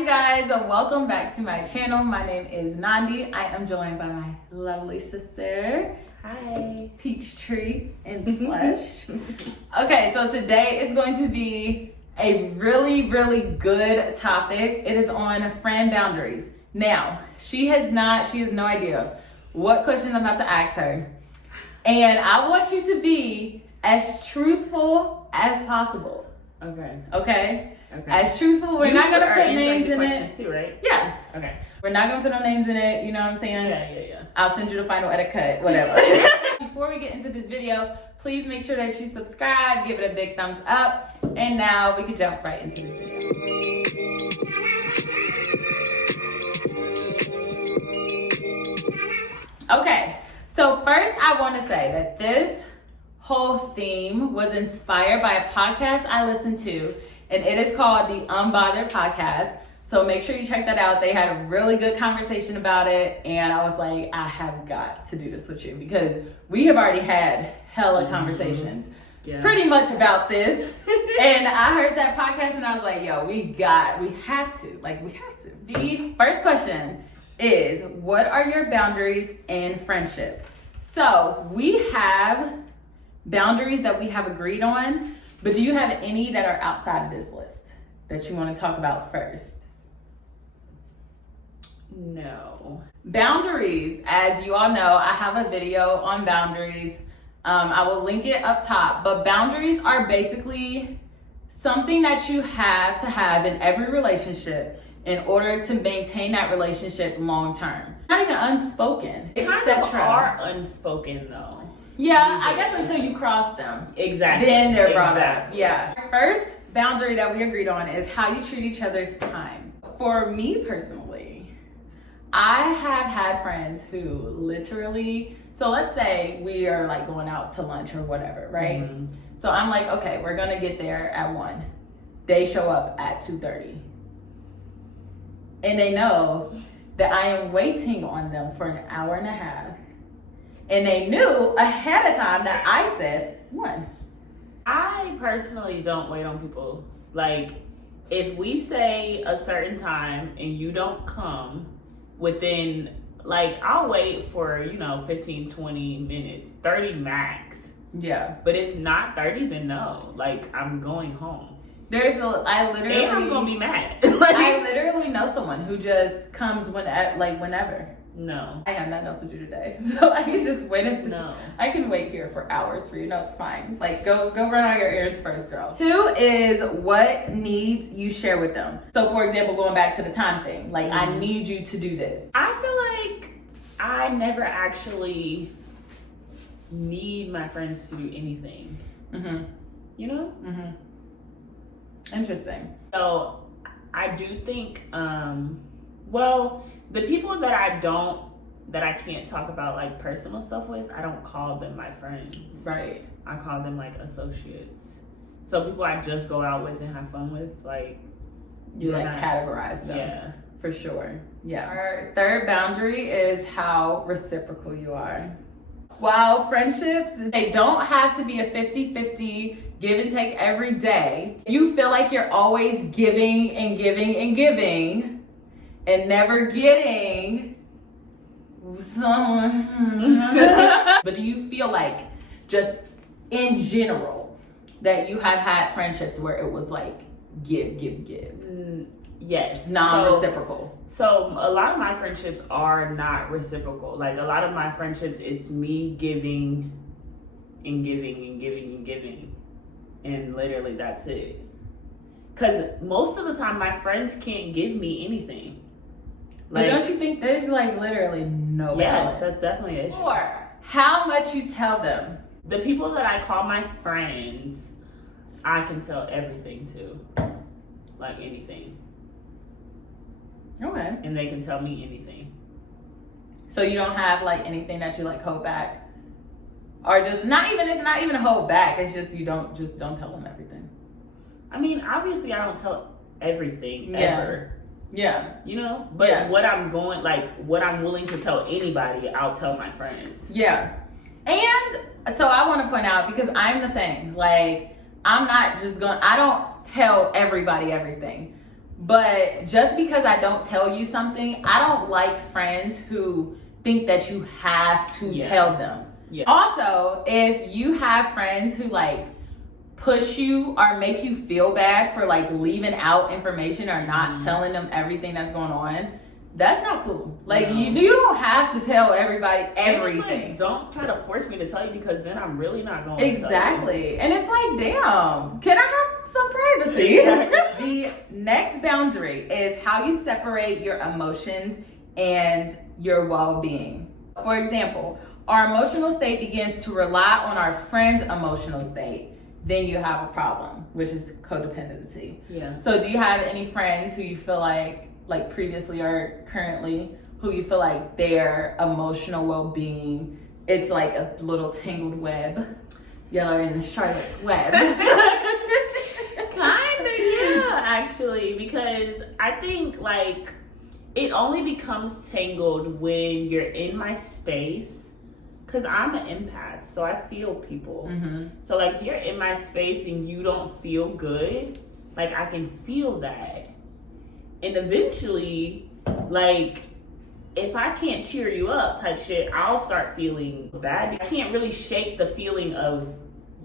you guys, welcome back to my channel. My name is Nandi. I am joined by my lovely sister. Hi. Peachtree in flesh. Okay, so today is going to be a really good topic. It is on friend boundaries. Now, she has no idea what questions I'm about to ask her. And I want you to be as truthful as possible. Okay? As truthful. We're not going to put names in it. Too, right? Yeah. Okay. We're not going to put no names in it. You know what I'm saying? Yeah. I'll send you the final edit cut, whatever. Before we get into this video, please make sure that you subscribe, give it a big thumbs up. And now we can jump right into this video. Okay, so first I want to say that this whole theme was inspired by a podcast I listened to, and it is called the Unbothered Podcast. So make sure you check that out. They had a really good conversation about it, and I was like, I have got to do this with you because we have already had hella conversations pretty much about this. And I heard that podcast and I was like, yo, we have to. The first question is, what are your boundaries in friendship? So we have boundaries that we have agreed on, but do you have any that are outside of this list that you want to talk about first? No. Boundaries, as you all know, I have a video on boundaries. I will link it up top, but boundaries are basically something that you have to have in every relationship in order to maintain that relationship long term. Not even unspoken. They kind of are unspoken though. Yeah, I guess until you cross them. Exactly. Then they're brought up. Yeah. First boundary that we agreed on is how you treat each other's time. For me personally, I have had friends who literally, so let's say we are like going out to lunch or whatever, right? Mm-hmm. So I'm like, okay, we're gonna get there at 1. They show up at 2:30. And they know that I am waiting on them for an hour and a half. And they knew ahead of time that I said 1. I personally don't wait on people. Like, if we say a certain time and you don't come within, like, I'll wait for, 15, 20 minutes, 30 max. Yeah. But if not 30, then no. Like, I'm going home. And I'm gonna be mad. I literally know someone who just comes whenever. No. I have nothing else to do today. So I can just wait at this. No. I can wait here for hours for you. No, it's fine. Like, go run all your errands first, girl. 2 is what needs you share with them. So for example, going back to the time thing, like, I need you to do this. I feel like I never actually need my friends to do anything. Mm-hmm. You know? Mm-hmm. Interesting. So I do think, the people that I can't talk about like personal stuff with, I don't call them my friends. Right. I call them like associates. So people I just go out with and have fun with, like, you like categorize them. Yeah. For sure. Yeah. Our third boundary is how reciprocal you are. While friendships, they don't have to be a 50-50 give and take every day. You feel like you're always giving and giving and giving and never getting someone. But do you feel like, just in general, that you have had friendships where it was like give? Yes. Non-reciprocal. So a lot of my friendships are not reciprocal. Like, a lot of my friendships, it's me giving and giving and giving and giving. And literally that's it. Because most of the time my friends can't give me anything. Like, but don't you think there's like literally no balance? Yes, that's definitely an issue. 4, how much you tell them. The people that I call my friends, I can tell everything to. Like, anything. Okay. And they can tell me anything. So you don't have like anything that you like hold back? Or just it's not even hold back, it's just you don't tell them everything. I mean, obviously I don't tell everything ever. Yeah. But what I'm willing to tell anybody, I'll tell my friends. Yeah. And so I want to point out, because I'm the same. Like, I'm not just I don't tell everybody everything. But just because I don't tell you something, I don't like friends who think that you have to tell them. Yeah. Also, if you have friends who like push you or make you feel bad for like leaving out information or not telling them everything that's going on, that's not cool. Like, you don't have to tell everybody everything. Like, don't try to force me to tell you, because then I'm really not going to Exactly. And it's like, damn, can I have some privacy? Exactly. The next boundary is how you separate your emotions and your well-being. For example, our emotional state begins to rely on our friend's emotional state. Then you have a problem, which is codependency. Yeah. So do you have any friends who you feel like previously or currently, who you feel like their emotional well-being, it's like a little tangled web? Y'all are in the Charlotte's web. Kinda, yeah, actually, because I think like it only becomes tangled when you're in my space, because I'm an empath, so I feel people. Mm-hmm. So like if you're in my space and you don't feel good, like I can feel that. And eventually, like, if I can't cheer you up type shit, I'll start feeling bad. I can't really shake the feeling of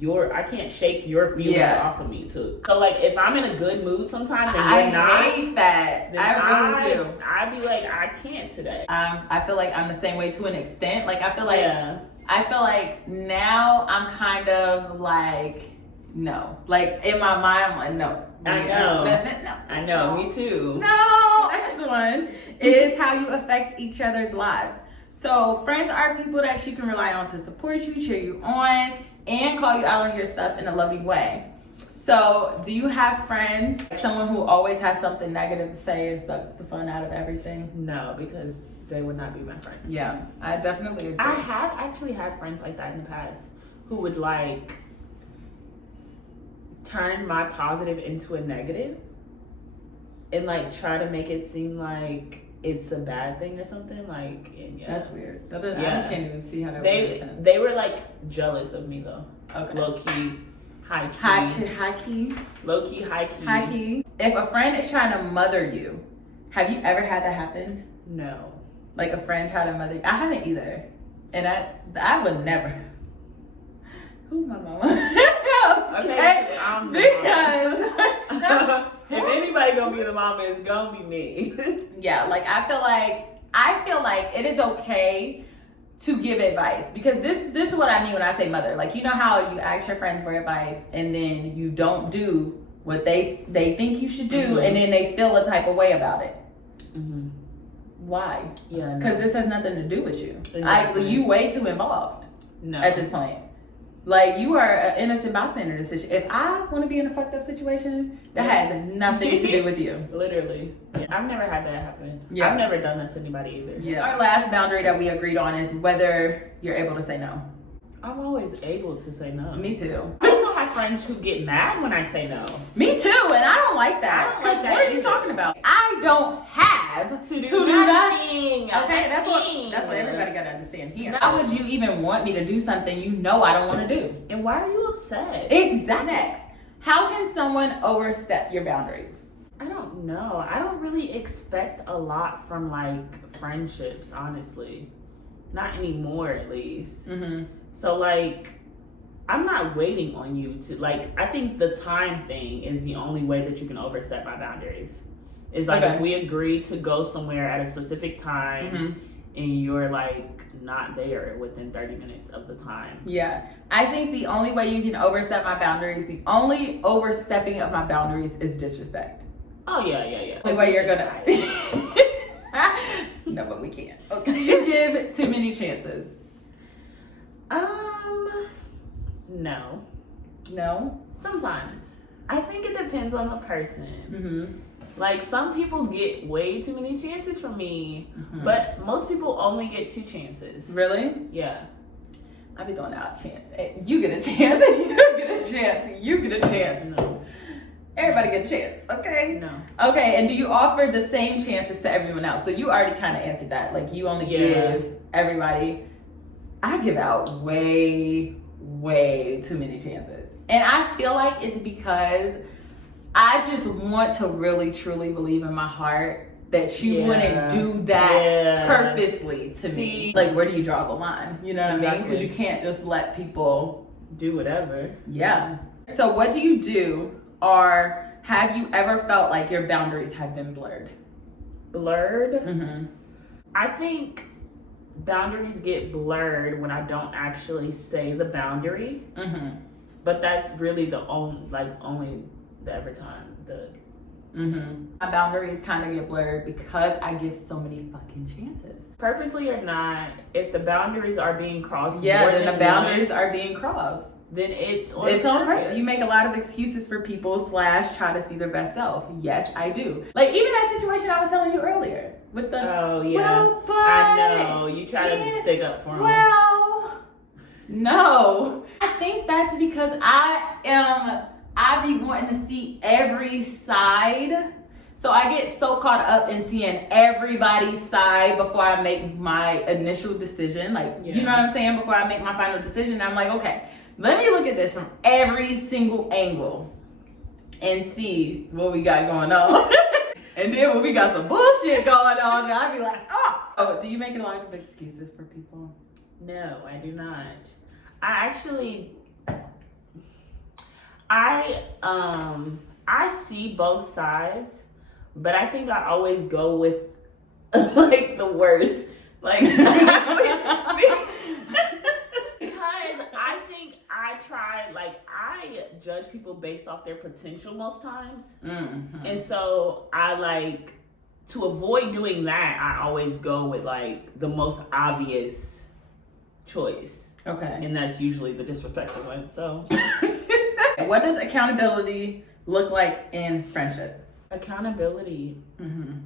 I can't shake your feelings off of me too. So like, if I'm in a good mood sometimes and you're not, I hate that. I really do. I'd be like, I can't today. I feel like I'm the same way to an extent. Like, I feel like now I'm kind of like, no. Like, in my mind, I'm like, no. I know. No. I know. Me too. No. Next one is how you affect each other's lives. So friends are people that you can rely on to support you, cheer you on, and call you out on your stuff in a loving way. So do you have friends, someone who always has something negative to say and sucks the fun out of everything? No, because they would not be my friend. Yeah, I definitely agree. I have actually had friends like that in the past who would like turn my positive into a negative and like try to make it seem like it's a bad thing or something. Like, and that's weird. I can't even see how that makes sense. They were like jealous of me though. Okay. Low key, high key. Low key, high key. High key. If a friend is trying to mother you, have you ever had that happen? No. Like a friend trying to mother you? I haven't either. And I would never. Who's my mama? Okay, I'm because if anybody gonna be the mama, it's gonna be me. Yeah, like I feel like it is okay to give advice, because this is what I mean when I say mother. Like, you know how you ask your friends for advice and then you don't do what they think you should do, and then they feel a type of way about it. Mm-hmm. Why? Yeah, because this has nothing to do with you. Exactly. You way too involved. No. At this point. Like, you are an innocent bystander in this situation. If I want to be in a fucked up situation, that has nothing to do with you. Literally. Yeah. I've never had that happen. Yeah. I've never done that to anybody either. Yeah. Our last boundary that we agreed on is whether you're able to say no. I'm always able to say no. Me too. I also have friends who get mad when I say no. Me too, and I don't like that. Because what are you talking about? I don't have to do nothing. Okay, that's what everybody got to understand here. How would you even want me to do something you know I don't want to do? And why are you upset? Exactly. Next, how can someone overstep your boundaries? I don't know. I don't really expect a lot from like friendships, honestly. Not anymore, at least. Mm-hmm. So, like, I'm not waiting on you to, like, I think the time thing is the only way that you can overstep my boundaries. It's like, if we agree to go somewhere at a specific time and you're, like, not there within 30 minutes of the time. Yeah. I think the only way you can overstep my boundaries, the only overstepping of my boundaries is disrespect. Oh, yeah. The way you're gonna... No, but we can't. Okay. You give too many chances. No. No? Sometimes. I think it depends on the person. Mm-hmm. Like, some people get way too many chances from me, but most people only get 2 chances. Really? Yeah. I be throwing out a chance. Hey, you get a chance, you get a chance, you get a chance. No. Everybody get a chance, okay? No. Okay, and do you offer the same chances to everyone else? So you already kind of answered that. Like, you only give everybody. I give out way too many chances. And I feel like it's because I just want to really, truly believe in my heart that you wouldn't do that purposely to me. Like, where do you draw the line? You know what I mean? Because you can't just let people do whatever. Yeah. So what do you do, or have you ever felt like your boundaries have been blurred? Blurred? Mm-hmm. I think boundaries get blurred when I don't actually say the boundary. Mm-hmm. But that's really the only the every time. My boundaries kind of get blurred because I give so many fucking chances. Purposely or not, if the boundaries are being crossed, then the boundaries are being crossed. Then it's on purpose. You make a lot of excuses for people / try to see their best self. Yes, I do. Like even that situation I was telling you earlier with the I know you try to stick up for them. Well, no, I think that's because I be wanting to see every side. So I get so caught up in seeing everybody's side before I make my initial decision. You know what I'm saying? Before I make my final decision, I'm like, okay, let me look at this from every single angle and see what we got going on. And then when we got some bullshit going on, I'll be like, oh, do you make a lot of excuses for people? No, I do not. I see both sides, but I think I always go with like the worst. Like because I think I judge people based off their potential most times. Mm-hmm. And so to avoid doing that, I always go with like the most obvious choice. Okay. And that's usually the disrespectful one. So what does accountability look like in friendship? Accountability. Mm-hmm.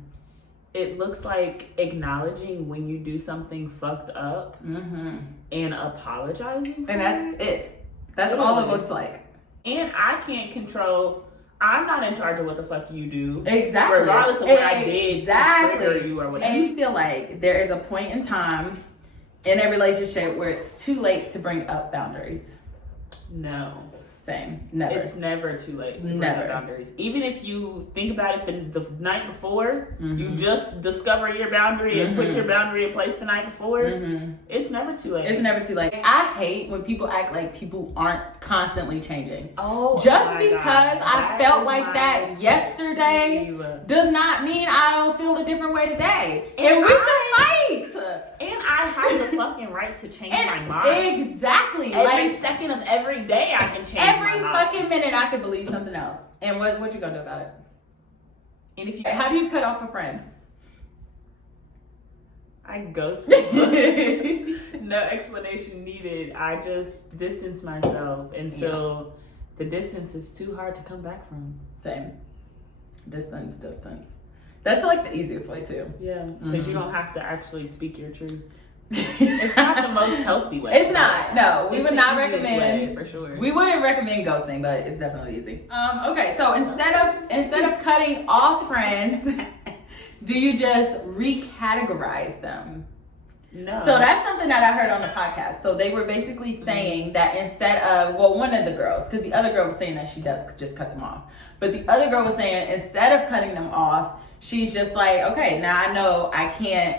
It looks like acknowledging when you do something fucked up and apologizing for and that's it. That's all it looks like. And I can't control. I'm not in charge of what the fuck you do. Exactly. Regardless of what I did to trigger you or whatever. And you feel like there is a point in time in a relationship where it's too late to bring up boundaries. No. Same. Never. It's never too late to bring up boundaries. Even if you think about it the night before, you just discover your boundary and put your boundary in place the night before, it's never too late. It's never too late. I hate when people act like people aren't constantly changing. Oh, just because I felt like that yesterday does not mean I don't feel a different way today. And we can fight. And I have the fucking right to change my mind. Exactly. Every second of every day I can change my mind. Every fucking minute I could believe something else. And what you gonna do about it? And how do you cut off a friend? I ghost people. No explanation needed. I just distance myself until the distance is too hard to come back from. Same. Distance. That's like the easiest way too. Yeah, because you don't have to actually speak your truth. It's not the most healthy way. It's not. No, we would not recommend. Way, for sure. We wouldn't recommend ghosting, but it's definitely easy. Okay, so instead of cutting off friends, do you just recategorize them? No. So that's something that I heard on the podcast. So they were basically saying that instead of, one of the girls, because the other girl was saying that she does just cut them off, but the other girl was saying instead of cutting them off, she's just like, okay, now I know I can't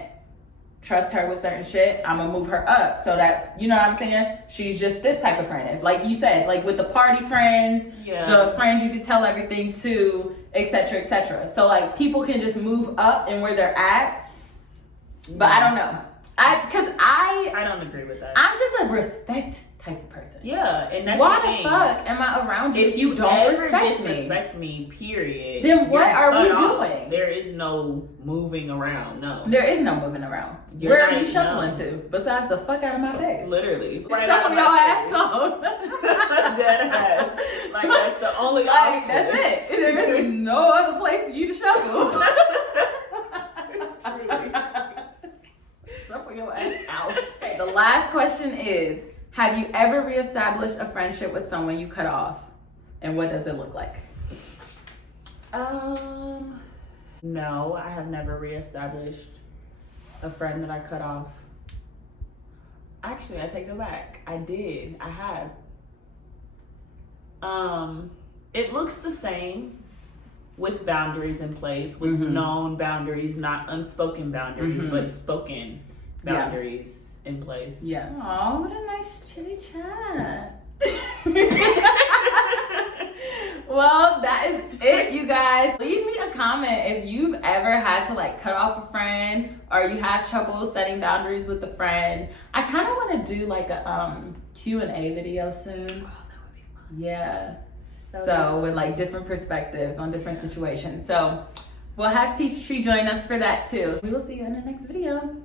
trust her with certain shit. I'm gonna move her up. So that's, you know what I'm saying? She's just this type of friend. If, like you said, like with the party friends, the friends you could tell everything to, etc., etc. So like people can just move up in where they're at. But I don't know. I don't agree with that. I'm just a respect type of person. Yeah, and that's why the thing. fuck am I around you if you don't ever disrespect me, period, then what are we doing? There is no moving around. No, there is no moving around. Where are you shuffling to? Besides the fuck out of my face, literally. Right, shuffle your ass on. Dead ass. Like that's the only option. That's it. There is no other place for you to shuffle. Truly. Shuffle your ass out. Okay, the last question is: have you ever reestablished a friendship with someone you cut off? And what does it look like? No, I have never reestablished a friend that I cut off. Actually, I take it back. I have. It looks the same. with boundaries in place, with known boundaries, not unspoken boundaries, but spoken boundaries in place. Yeah. Oh, what a nice chitty chat. Well, that is it, you guys. Leave me a comment if you've ever had to like cut off a friend or you have trouble setting boundaries with a friend. I kind of want to do like a Q&A video soon. Oh, that would be fun. Yeah. So with like different perspectives on different situations. So we'll have Peachtree join us for that too. We will see you in the next video.